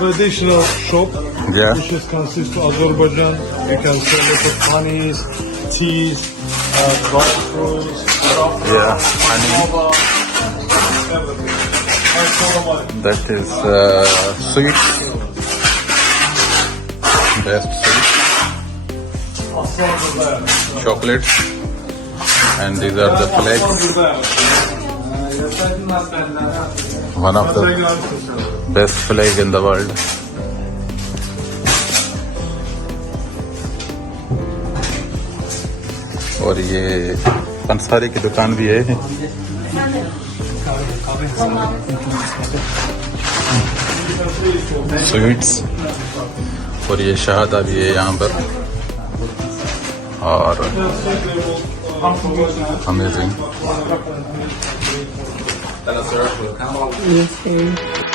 traditional shop. Yeah. Which is consists of Azerbaijan. You can sell lots of honeys, teas, dry fruits, Yeah, honey. everything. That is sweets. Best sweets. Chocolates. And these are the flags. One of the best flag in the world. और ये पंसारी की दुकान भी है. Sweets. और ये शहादा भी है यहाँ पर. और अमेजिंग. Yes, sir.